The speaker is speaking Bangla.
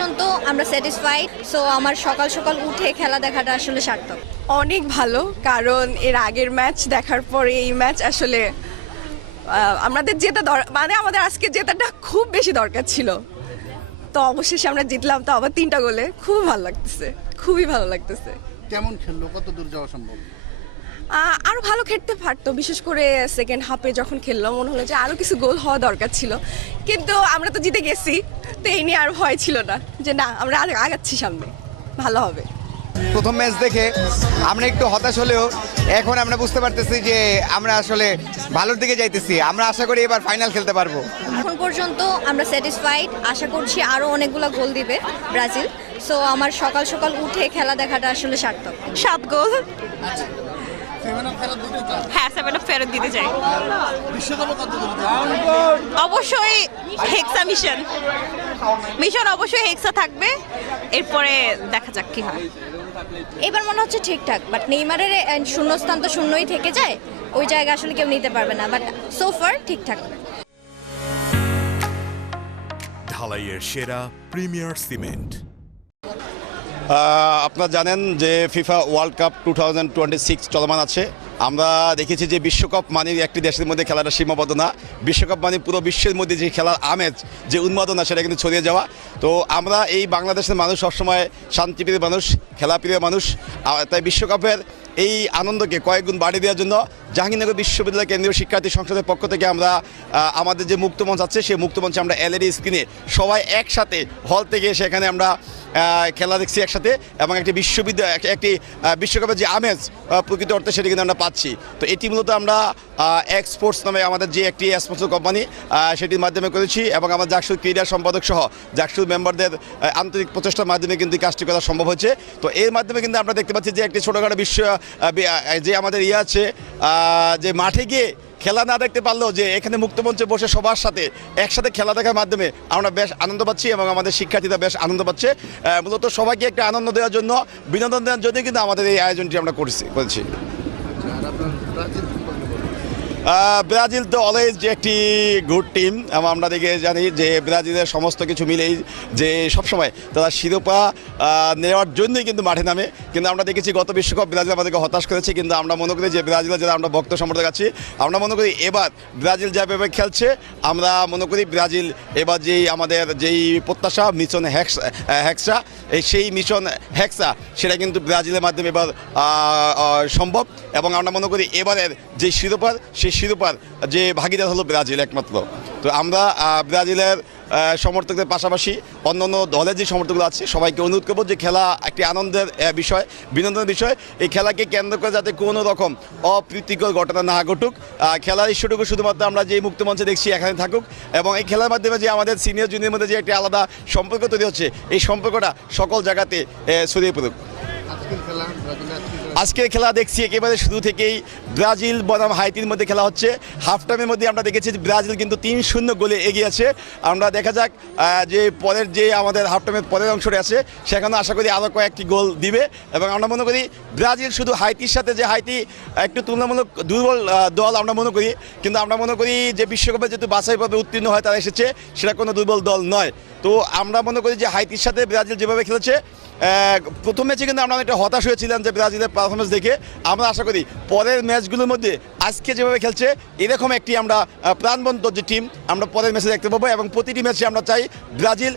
পর্যন্ত আমরা স্যাটিসফাইড। সো আমার সকাল সকাল উঠে খেলা দেখাটা আসলে সার্থক। অনেক ভালো, কারণ এর আগের ম্যাচ দেখার পরে এই ম্যাচ আসলে আমাদের মানে আমাদের আজকে জেতাটা খুব বেশি দরকার ছিল। তো অবশেষে আমরা জিতলাম, তো আবার 3টা গোলে। খুব ভালো লাগতেছে, খুবই ভালো লাগতেছে। কেমন খেললো, কত দূর যাওয়া সম্ভব? আরো ভালো খেলতে পারতো, বিশেষ করে সেকেন্ড হাফে যখন খেললো মনে হলো যে আরো কিছু গোল হওয়া দরকার ছিল, কিন্তু আমরা তো জিতে গেছি, তো এই নিয়ে আর ভয় ছিল না যে না আমরা আগাচ্ছি সামনে, ভালো হবে। প্রথম ম্যাচ দেখে আমরা একটু হতাশ হলেও এখন আমরা বুঝতে পারতেছি যে আমরা আসলে ভালোর দিকে যাইতেছি। আমরা আশা করি এবার ফাইনাল খেলতে পারবো। এখন পর্যন্ত আমরা স্যাটিসফাইড। আশা করছি আরও অনেকগুলো গোল দিবে ব্রাজিল। সো আমার সকাল সকাল উঠে খেলা দেখাটা আসলে সার্থক। 7 গোল। হ্যাঁ, 7 আপ ফেরত দিতে চাই। বিশ্বকাপে কত দূর যাবে? অবশ্যই হেক্সা মিশন অবশ্যই হেক্সা থাকবে, এরপরে দেখা যাক কি হয়। এবার মনে হচ্ছে ঠিকঠাক, বাট নেইমারের শূন্যস্থান তো শূন্যই থেকে যায়, ওই জায়গা আসলে কেউ নিতে পারবে না, বাট সোফার ঠিকঠাক। ঢালাইয়ের সেরা প্রিমিয়ার সিমেন্ট। আপনারা জানেন যে ফিফা ওয়ার্ল্ড কাপ 2026 চলমান আছে। আমরা দেখেছি যে বিশ্বকাপ মানে একটি দেশের মধ্যে খেলাটা সীমাবদ্ধ না, বিশ্বকাপ মানে পুরো বিশ্বের মধ্যে যে খেলার আমেজ, যে উন্মাদনা, সেটা কিন্তু ছড়িয়ে যাওয়া। তো আমরা এই বাংলাদেশের মানুষ সবসময় শান্তিপ্রিয় মানুষ, খেলাপ্রিয় মানুষ, তাই বিশ্বকাপের এই আনন্দকে কয়েক গুণ বাড়িয়ে দেওয়ার জন্য জাহাঙ্গীরনগর বিশ্ববিদ্যালয় কেন্দ্রীয় শিক্ষার্থী সংসদের পক্ষ থেকে আমরা আমাদের যে মুক্তমঞ্চ আছে সেই মুক্তমঞ্চে আমরা এলইডি স্ক্রিনে সবাই একসাথে হল থেকে সেখানে আমরা খেলা দেখছি একসাথে, এবং একটি বিশ্বকাপের যে আমেজ প্রকৃত অর্থে সেটি কিন্তু আমরা পাচ্ছি। তো এটি মূলত আমরা এক্সপোর্টস নামে আমাদের যে একটি স্পন্সর কোম্পানি, সেটির মাধ্যমে করেছি, এবং আমার জাকসুর ক্রীড়া সম্পাদক সহ জাকসুর মেম্বারদের আন্তরিক প্রচেষ্টার মাধ্যমে কিন্তু এই কাজটি করা সম্ভব হয়েছে। তো এর মাধ্যমে কিন্তু আমরা দেখতে পাচ্ছি যে একটি ছোটোখাটো যে আমাদের আছে যে মাঠে গিয়ে খেলা না দেখতে পারলেও যে এখানে মুক্তমঞ্চে বসে সবার সাথে একসাথে খেলা দেখার মাধ্যমে আমরা বেশ আনন্দ পাচ্ছি, এবং আমাদের শিক্ষার্থীরা বেশ আনন্দ পাচ্ছে। মূলত সবাইকে একটা আনন্দ দেওয়ার জন্য, বিনোদন দেওয়ার জন্য কিন্তু আমাদের এই আয়োজনটি আমরা করেছি। ব্রাজিল তো অলওয়েজ যে একটি গুড টিম, এবং আমরা দেখে জানি যে ব্রাজিলের সমস্ত কিছু মিলেই যে সবসময় তারা শিরোপা নেওয়ার জন্যই কিন্তু মাঠে নামে। কিন্তু আমরা দেখেছি গত বিশ্বকাপ ব্রাজিল আমাদেরকে হতাশ করেছে, কিন্তু আমরা মনে করি যে ব্রাজিলের যারা আমরা ভক্ত সমর্থক আছি, আমরা মনে করি এবার ব্রাজিল যেভাবে খেলছে, আমরা মনে করি ব্রাজিল এবার যেই প্রত্যাশা মিশন হেক্সা, সেই মিশন হেক্সা সেটা কিন্তু ব্রাজিলের মাধ্যমে এবার সম্ভব, এবং আমরা মনে করি এবারের যে শিরোপার সেই শিরোপার যে ভাগিদার হলো ব্রাজিল একমাত্র। তো আমরা ব্রাজিলের সমর্থকদের পাশাপাশি অন্যান্য দলের যে সমর্থকগুলো আছে সবাইকে অনুরোধ করবো যে খেলা একটি আনন্দের বিষয়, বিনোদনের বিষয়। এই খেলাকে কেন্দ্র করে যাতে কোনো রকম অপ্রীতিকর ঘটনা না ঘটুক, খেলার ইস্যুটুকু শুধুমাত্র আমরা যে মুক্তমঞ্চে দেখছি এখানে থাকুক, এবং এই খেলার মাধ্যমে যে আমাদের সিনিয়র জুনিয়র মধ্যে যে একটি আলাদা সম্পর্ক তৈরি হচ্ছে, এই সম্পর্কটা সকল জায়গাতে ছড়িয়ে পড়ুক। আজকের খেলা দেখছি একেবারে শুরু থেকেই ব্রাজিল বনাম হাইতির মধ্যে খেলা হচ্ছে। হাফ টাইমের মধ্যে আমরা দেখেছি ব্রাজিল কিন্তু 3-0 গোলে এগিয়ে আছে। আমরা দেখা যাক যে পরের যে আমাদের হাফ টাইমের পরের অংশটা আছে সেখানে আশা করি আরও কয়েকটি গোল দিবে, এবং আমরা মনে করি ব্রাজিল শুধু হাইতির সাথে, যে হাইতি একটু তুলনামূলক দুর্বল দল আমরা মনে করি, কিন্তু আমরা মনে করি যে বিশ্বকাপে যেহেতু বাছাই পর্বে উত্তীর্ণ হয় তারা এসেছে, সেটা কোনো দুর্বল দল নয়। তো আমরা মনে করি যে হাইতির সাথে ব্রাজিল যেভাবে খেলেছে, প্রথম ম্যাচে কিন্তু আমরা অনেকটা হতাশ হয়েছিলাম যে ব্রাজিলের পারফরমেন্স দেখে। আমরা আশা করি পরের ম্যাচগুলোর মধ্যে আজকে যেভাবে খেলছে এরকম একটি আমরা প্রাণবন্ত যে টিম আমরা পরের ম্যাচে দেখতে পাবো, এবং প্রতিটি ম্যাচে আমরা চাই ব্রাজিল